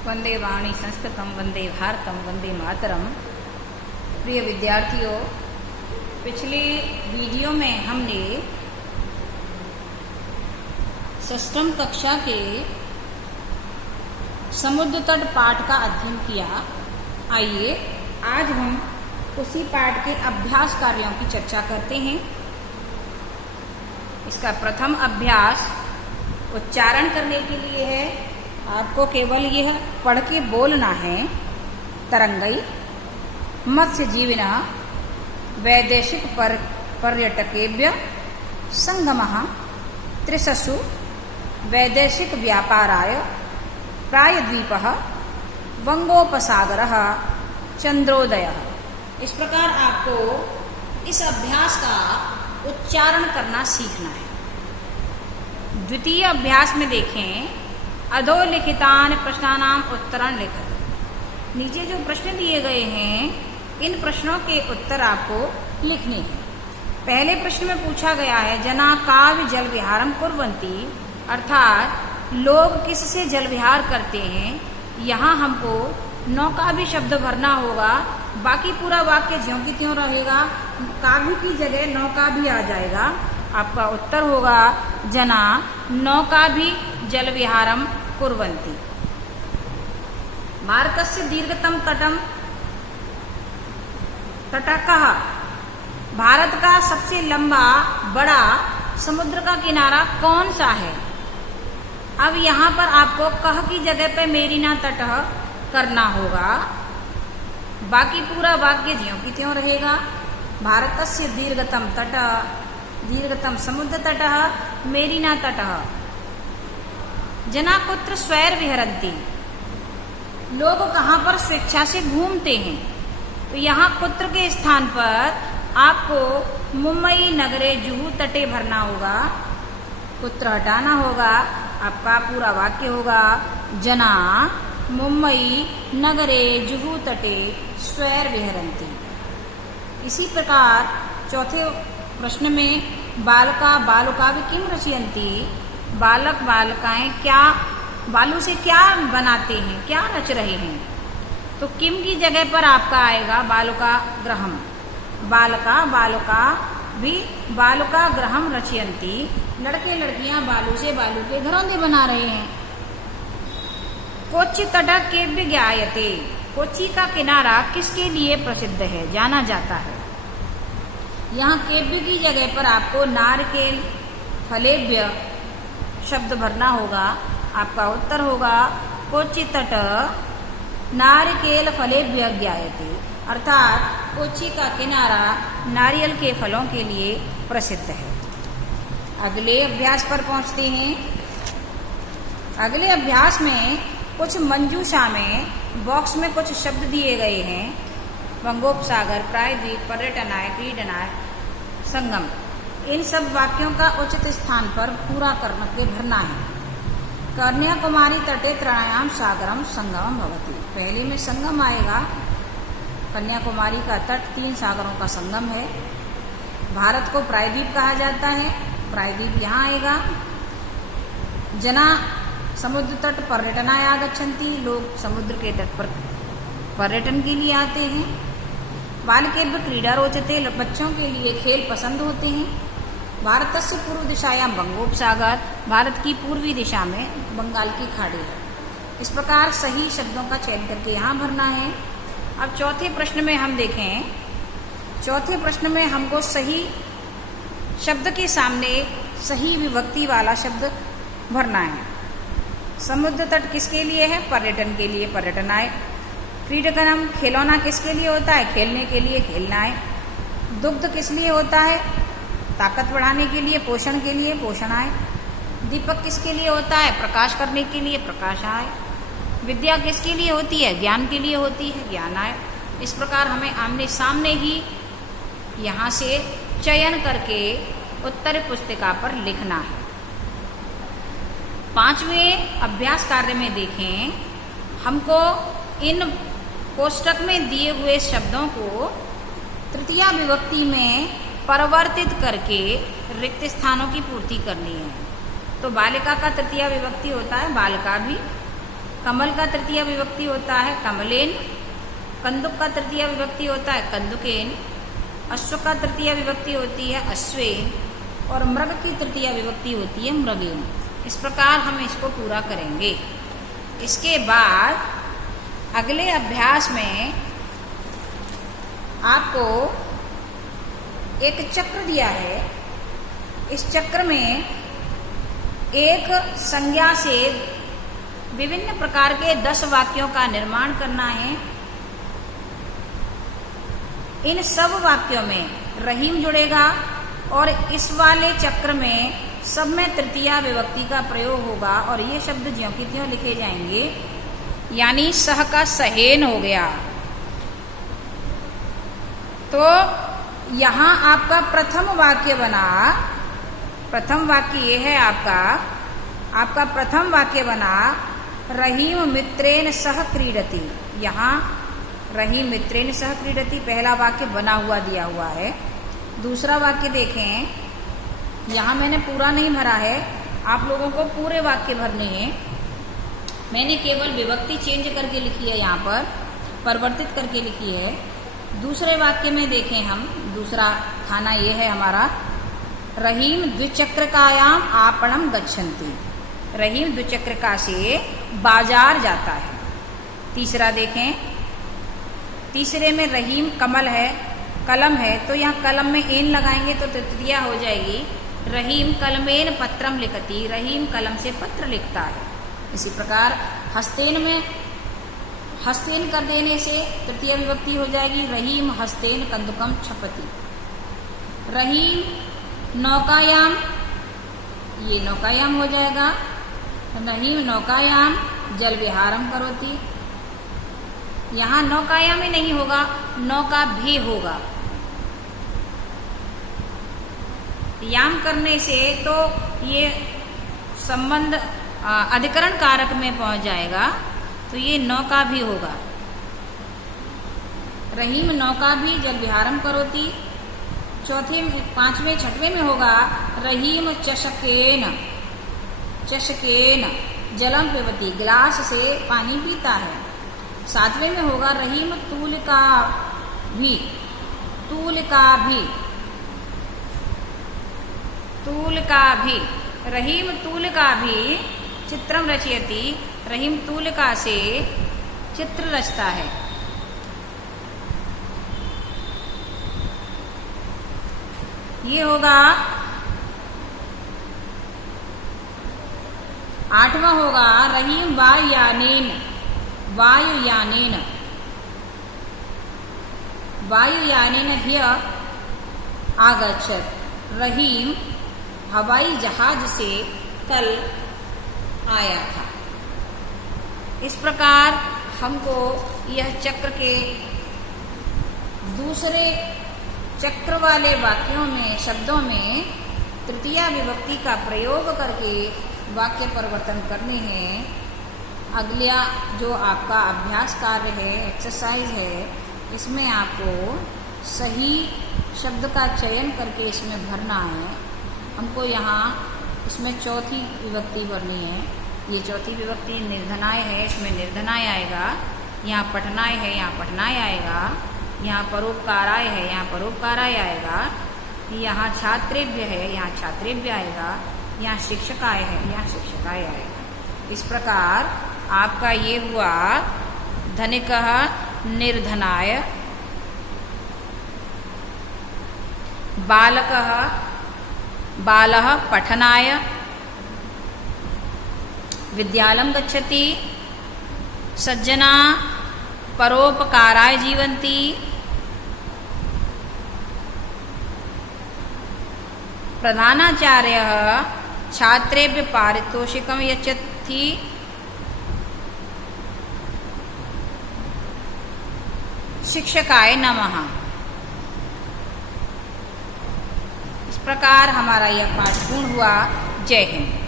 वंदे वाणी संस्कृतम वंदे भारतम वंदे मातरम। प्रिय विद्यार्थियों, पिछले वीडियो में हमने षष्ठम कक्षा के समुद्र तट पाठ का अध्ययन किया। आइए आज हम उसी पाठ के अभ्यास कार्यों की चर्चा करते हैं। इसका प्रथम अभ्यास उच्चारण करने के लिए है। आपको केवल यह पढ़ के बोलना है। तरंगई मत्स्य जीविनः वैदेशिक पर्यटकेभ्य संगमः त्रिशसु वैदेशिक व्यापाराय प्रायद्वीपः वंगोपसागरः चंद्रोदयः। इस प्रकार आपको इस अभ्यास का उच्चारण करना सीखना है। द्वितीय अभ्यास में देखें, अधोलिखितान प्रश्नानाम उत्तरण लिखत। नीचे जो प्रश्न दिए गए हैं, इन प्रश्नों के उत्तर आपको लिखने हैं। पहले प्रश्न में पूछा गया है, जना काव्य जल विहारम कुर्वन्ति, अर्थात लोग किससे जल विहार करते हैं। यहाँ हमको नौका भी शब्द भरना होगा, बाकी पूरा वाक्य ज्यों की त्यों रहेगा। काव्य की जगह नौका भी आ जाएगा। आपका उत्तर होगा जना नौका भी जल विहारम कुर्वन्ति। भारतस्य दीर्घतम तटकः, भारत का सबसे लंबा बड़ा समुद्र का किनारा कौन सा है। अब यहाँ पर आपको कह की जगह पे मेरीना तटः करना होगा, बाकी पूरा वाक्य ज्यों की त्यों रहेगा। भारतस्य दीर्घतम समुद्र तटः मेरीना तटः। जना कुत्र स्वैर विहरन्ति, लोग कहाँ पर स्वेच्छा से घूमते हैं। तो यहाँ कुत्र के स्थान पर आपको मुंबई नगरे जुहू तटे भरना होगा, कुत्र हटाना होगा। आपका पूरा वाक्य होगा जना मुंबई नगरे जुहू तटे स्वैर विहरन्ति। इसी प्रकार चौथे प्रश्न में बालका बालुकावि किम रचयन्ति, बालक बालिकाएं क्या बालू से क्या बनाते हैं, क्या रच रहे हैं। तो किम की जगह पर आपका आएगा बालुका ग्रहम। बालका बालुका भी बालुका ग्रहम रचयन्ति, लड़के लड़कियां बालू से बालू के घरौंदे बना रहे हैं। कोच्चि तट केभ्य ज्ञायते, कोच्चि का किनारा किसके लिए प्रसिद्ध है, जाना जाता है। यहाँ केभ्य की जगह पर आपको नारकेल फलेभ्य शब्द भरना होगा। आपका उत्तर होगा कोच्चि तट नारिकेल फलेभ्य ज्ञायते, अर्थात कोच्चि का किनारा नारियल के फलों के लिए प्रसिद्ध है। अगले अभ्यास पर पहुंचते हैं। अगले अभ्यास में कुछ मंजूषा में बॉक्स में कुछ शब्द दिए गए हैं। वंगोपसागर, प्रायद्वीप, पर्यटनाय, क्रीडनाय, संगम। इन सब वाक्यों का उचित स्थान पर पूरा करके भरना है। कन्याकुमारी तटे त्रयाणाम सागरम संगमम भवति। पहले में संगम आएगा। कन्याकुमारी का तट 3 सागरों का संगम है। भारत को प्रायद्वीप कहा जाता है, प्रायद्वीप यहाँ आएगा। जना समुद्र तट पर्यटनाय आगच्छन्ति, लोग समुद्र के तट पर पर्यटन के लिए आते हैं। बालकेभ्य क्रीडा रोचते, बच्चों के लिए खेल पसंद होते हैं। भारतस्य पूर्व दिशायां बंगोपसागर, भारत की पूर्वी दिशा में बंगाल की खाड़ी है। इस प्रकार सही शब्दों का चयन करके यहाँ भरना है। अब चौथे प्रश्न में हम देखें। चौथे प्रश्न में हमको सही शब्द के सामने सही विभक्ति वाला शब्द भरना है। समुद्र तट किसके लिए है, पर्यटन के लिए, पर्यटनाय। क्रीडकनम, खिलौना किसके लिए होता है, खेलने के लिए, खेलनाय। दुग्ध किस लिए होता है, ताकत बढ़ाने के लिए, पोषण के लिए, पोषणाय। दीपक किसके लिए होता है, प्रकाश करने के लिए, प्रकाशाय। विद्या किसके लिए होती है, ज्ञान के लिए होती है, ज्ञानाय। इस प्रकार हमें आमने सामने ही यहाँ से चयन करके उत्तर पुस्तिका पर लिखना है। 5वें अभ्यास कार्य में देखें, हमको इन कोष्टक में दिए हुए शब्दों को तृतीया विभक्ति में परिवर्तित करके रिक्त स्थानों की पूर्ति करनी है। तो बालिका का तृतीया विभक्ति होता है बालिका भी, कमल का तृतीय विभक्ति होता है कमलेन, कंदुक का तृतीय विभक्ति होता है कंदुकेन, अश्व का तृतीय विभक्ति होती है अश्वेन और मृग की तृतीय विभक्ति होती है मृगेन। इस प्रकार हम इसको पूरा करेंगे। इसके बाद अगले अभ्यास में आपको एक चक्र दिया है। इस चक्र में एक संज्ञा से विभिन्न प्रकार के 10 वाक्यों का निर्माण करना है। इन सब वाक्यों में रहीम जुड़ेगा और इस वाले चक्र में सब में तृतीया विभक्ति का प्रयोग होगा और ये शब्द ज्यों की त्यों लिखे जाएंगे। यानी सह का सहेन हो गया। तो यहां आपका प्रथम वाक्य बना, प्रथम वाक्य ये है आपका प्रथम वाक्य बना रहीम मित्रेण सह क्रीडति। यहाँ रहीम मित्रेण सह क्रीडति पहला वाक्य बना हुआ दिया हुआ है। दूसरा वाक्य देखें, यहाँ मैंने पूरा नहीं भरा है, आप लोगों को पूरे वाक्य भरने हैं। मैंने केवल विभक्ति चेंज करके लिखी है, यहाँ पर परिवर्तित करके लिखी है। दूसरे वाक्य में देखें हम, दूसरा खाना ये है हमारा रहीम द्विचक्रकायाम आपणम गच्छन्ति। रहीम द्विचक्रका से बाजार जाता है। तीसरा देखें, तीसरे में रहीम कमल है, कलम है, तो यहाँ कलम में एन लगाएंगे तो तृतीया हो जाएगी। रहीम कलमेन पत्रम लिखती, रहीम कलम से पत्र लिखता है। इसी प्रकार हस्तेन में हस्तेन कर देने से तृतीय विभक्ति हो जाएगी। रहीम हस्तेन कंदुकम छपति। रहीम नौकायाम, ये नौकायाम हो जाएगा। रहीम नौकायाम जल विहारम करोति। यहाँ नौकायाम ही नहीं होगा, नौका भी होगा। याम करने से तो ये संबंध अधिकरण कारक में पहुंच जाएगा, तो ये नौका भी होगा। रहीम नौका भी जल विहारम करोति। चौथे, पांचवें, छठवें में होगा रहीम चषकेन, चषकेन जलम पिबति, गिलास से पानी पीता है। सातवें में होगा रहीम तूलिका भी, तूलिका भी, तूलिका भी। रहीम तूलिका भी चित्रम रचयति। रहीम तूलिका से चित्र रचता है। ये होगा। आठवां होगा रहीम वायुयानेन, वायुयानेन, वायुयानेन ह्य आगच्छत्। रहीम हवाई जहाज से कल आया था। इस प्रकार हमको यह चक्र के दूसरे चक्र वाले वाक्यों में, शब्दों में तृतीया विभक्ति का प्रयोग करके वाक्य परिवर्तन करने हैं। अगला जो आपका अभ्यास कार्य है, एक्सरसाइज है, इसमें आपको सही शब्द का चयन करके इसमें भरना है। हमको यहाँ इसमें चौथी विभक्ति भरनी है। ये चौथी विभक्ति निर्धनाय है, इसमें निर्धनाय आएगा। यहाँ पठनाय है, यहाँ पठनाय आएगा। यहाँ परोपकाराय है, यहाँ परोपकाराय आएगा। यहाँ छात्रेभ्य है, यहाँ छात्रेभ्य आएगा। यहाँ शिक्षकाय है, यहाँ शिक्षकाय आएगा। इस प्रकार आपका ये हुआ धनिकः निर्धनाय, बालकः बालः पठनाय, विद्यालयं गच्छति, सज्जना परोपकाराय जीवन्ति, प्रधानाचार्यः छात्रेभ्यः पारितोषिकं यच्छति, शिक्षकाय नमः। इस प्रकार हमारा यह पाठ पूर्ण हुआ। जय हिंद।